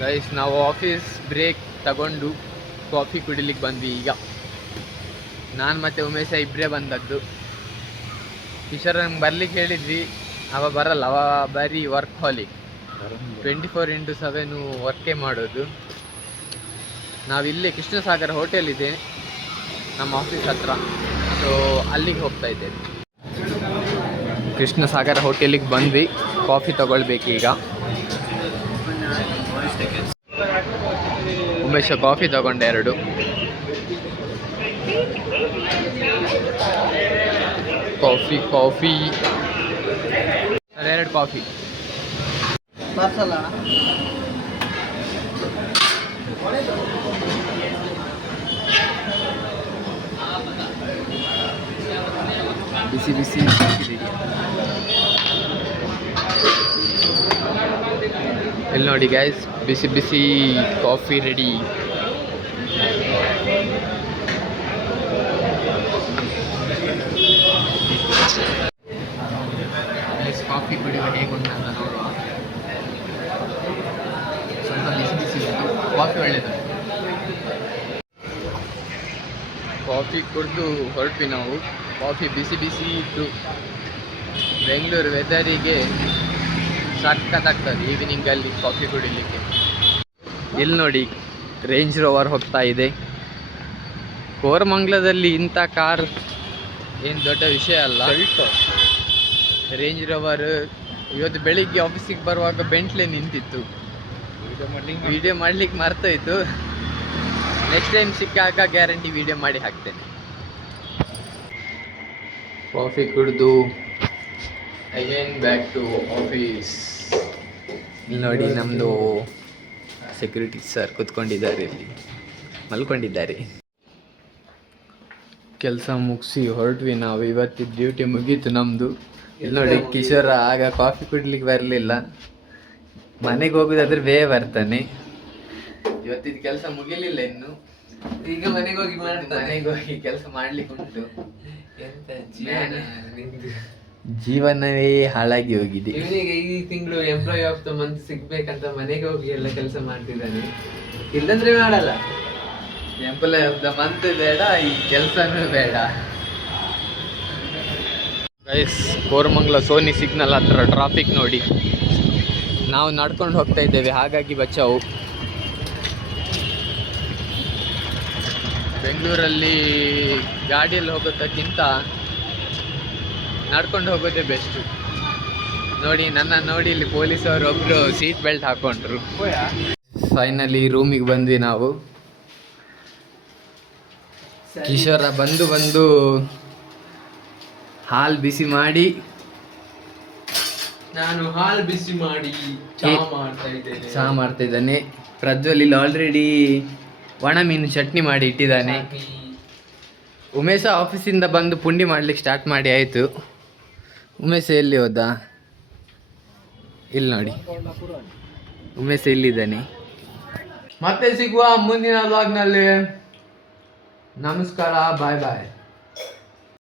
Guys, ನಾವು office break ತಗೊಂಡು coffee ಕುಡಿಲಿಕ್ಕೆ ಬಂದ್ವಿ. ಈಗ ನಾನು ಮತ್ತು ಉಮೇಶ ಇಬ್ಬರೇ ಬಂದದ್ದು. ಕಿಶೋರ್ ನಂಗೆ ಬರ್ಲಿಕ್ಕೆ ಹೇಳಿದ್ವಿ, ಅವ ಬರಲ್ಲ, ಅವ ಬರೀ ವರ್ಕ್ ಹಾಲಿಕ್, 24x7 ವರ್ಕೇ ಮಾಡೋದು. ನಾವಿಲ್ಲೇ ಕೃಷ್ಣಸಾಗರ ಹೋಟೆಲ್ ಇದೆ ನಮ್ಮ ಆಫೀಸ್ ಹತ್ರ, ಸೊ ಅಲ್ಲಿಗೆ ಹೋಗ್ತಾ ಇದ್ದೇವೆ. ಕೃಷ್ಣಸಾಗರ ಹೋಟೆಲಿಗೆ ಬಂದ್ವಿ, ಕಾಫಿ ತಗೊಳ್ಬೇಕೀಗ. ಉಮೇಶ ಕಾಫಿ ತಗೊಂಡೆ 2. ಕಾಫಿ 2 ಕಾಫಿ ಬಿಸಿ ಬಿಸಿ ಇಲ್ಲಿ ನೋಡಿ ಗೈಸ್, ಬಿಸಿ ಬಿಸಿ ಕಾಫಿ ರೆಡಿ. ಕಾಫಿ ಕುಡಿಯುವ ಹೇಗುಂಟು ಅಂತ ನೋಡುವ. ಸ್ವಲ್ಪ ಬಿಸಿ ಬಿಸಿ ಉಂಟು, ಕಾಫಿ ಒಳ್ಳೆಯದು. ಕಾಫಿ ಕುಡಿದು ಹೊರಟ್ವಿ ನಾವು. ಕಾಫಿ ಬಿಸಿ ಬಿಸಿ ಇತ್ತು. ಬೆಂಗಳೂರು ವೆದರಿಗೆ ಸಖತ್ತಾಗ್ತದೆ ಈವ್ನಿಂಗಲ್ಲಿ ಕಾಫಿ ಕುಡಿಲಿಕ್ಕೆ. ಇಲ್ಲಿ ನೋಡಿ, ರೇಂಜ್ ರೋವರ್ ಹೋಗ್ತಾ ಇದೆ. ಕೋರಮಂಗಲದಲ್ಲಿ ಇಂಥ ಕಾರ್ ಏನು ದೊಡ್ಡ ವಿಷಯ ಅಲ್ಲ. ರೇಂಜ್ ರೋವರ್ ಇವತ್ತು ಬೆಳಿಗ್ಗೆ ಆಫೀಸಿಗೆ ಬರುವಾಗ ಬೆಂಟ್ಲೆ ನಿಂತಿತ್ತು. ವಿಡಿಯೋ ಮಾಡ್ಲಿಕ್ಕೆ ಮರ್ತೋಯ್ತು. ನೆಕ್ಸ್ಟ್ ಟೈಮ್ ಸಿಕ್ಕಾಗ ಗ್ಯಾರಂಟಿ ವಿಡಿಯೋ ಮಾಡಿ ಹಾಕ್ತೇನೆ. ಕಾಫಿ ಕುಡಿದು ಅಗೇನ್ ಬ್ಯಾಕ್ ಟು ಆಫೀಸ್. ಇಲ್ಲಿ ನೋಡಿ, ನಮ್ಮದು ಸೆಕ್ಯೂರಿಟಿ ಸರ್ ಕೂತ್ಕೊಂಡಿದ್ದಾರೆ, ಇಲ್ಲಿ ಮಲ್ಕೊಂಡಿದ್ದಾರೆ. ಕೆಲಸ ಮುಗಿಸಿ ಹೊರಟ್ವಿ ನಾವು. ಇವತ್ತಿನ ಡ್ಯೂಟಿ ಮುಗೀತು ನಮ್ಮದು. ಇಲ್ಲಿ ನೋಡಿ, ಕಿಶೋರ ಆಗ ಕಾಫಿ ಕುಡ್ಲಿಕ್ಕೆ ಬರಲಿಲ್ಲ, ಮನೆಗೆ ಹೋಗೋದಾದ್ರೆ ಬೇಗ ಬರ್ತಾನೆ. ಇವತ್ತಿನ ಕೆಲಸ ಮುಗಿಲಿಲ್ಲ ಇನ್ನು, ಈಗ ಮನೆಗೆ ಹೋಗಿ ಕೆಲಸ ಮಾಡ್ಲಿಕ್ಕೆ ಉಂಟು. ಎಂತ ಜೀವನವೇ ಹಾಳಾಗಿ ಹೋಗಿದೆ. ಇವನಿಗೆ ಈ ತಿಂಗಳು ಎಂಪ್ಲಾಯ್ ಆಫ್ ದ ಮಂತ್ ಸಿಗ್ಬೇಕಂತ ಮನೆಗೆ ಹೋಗಿ ಎಲ್ಲ ಕೆಲಸ ಮಾಡ್ತಿದ್ದಾನೆ. ಇಲ್ಲಂದ್ರೆ ಮಾಡಲ್ಲ. ಎಂಪ್ಲಾಯ್ ಆಫ್ ದ ಮಂತ್ ಬೇಡ, ಈ ಕೆಲಸನೂ ಬೇಡ. ಗೈಸ್, ಕೋರಮಂಗಲ ಸೋನಿ ಸಿಗ್ನಲ್ ಹತ್ರ ಟ್ರಾಫಿಕ್ ನೋಡಿ. ನಾವು ನಡ್ಕೊಂಡು ಹೋಗ್ತಾ ಇದ್ದೇವೆ, ಹಾಗಾಗಿ ಬಚಾವು. ಬೆಂಗಳೂರಲ್ಲಿ ಗಾಡಿಯಲ್ಲಿ ಹೋಗೋದಕ್ಕಿಂತ ನಡ್ಕೊಂಡು ಹೋಗೋದೇ ಬೆಸ್ಟು. ನೋಡಿ, ನನ್ನ ನೋಡಿ ಇಲ್ಲಿ ಪೊಲೀಸವರು ಒಬ್ಬರು ಸೀಟ್ ಬೆಲ್ಟ್ ಹಾಕ್ಕೊಂಡ್ರು. ಫೈನಲಿ ರೂಮಿಗೆ ಬಂದ್ವಿ ನಾವು. ಕಿಶೋರ ಬಂದು ಹಾಲು ಬಿಸಿ ಮಾಡಿ, ನಾನು ಹಾಲು ಬಿಸಿ ಮಾಡಿ ಚಹಾ ಮಾಡ್ತಾ ಇದ್ದಾನೆ. ಪ್ರಜ್ವಲ್ ಇಲ್ಲಿ ಆಲ್ರೆಡಿ ಒಣ ಮೀನು ಚಟ್ನಿ ಮಾಡಿ ಇಟ್ಟಿದ್ದಾನೆ. ಉಮೇಶ ಆಫೀಸಿಂದ ಬಂದು ಪುಂಡಿ ಮಾಡ್ಲಿಕ್ಕೆ ಸ್ಟಾರ್ಟ್ ಮಾಡಿ ಆಯಿತು. ಉಮೇಶ ಎಲ್ಲಿ ಹೋದ? ಇಲ್ಲಿ ನೋಡಿ, ಉಮೇಶ ಇಲ್ಲಿದ್ದಾನೆ. ಮತ್ತೆ ಸಿಗುವ ಮುಂದಿನ ವ್ಲಾಗ್ನಲ್ಲಿ. ನಮಸ್ಕಾರ, ಬಾಯ್ ಬಾಯ್.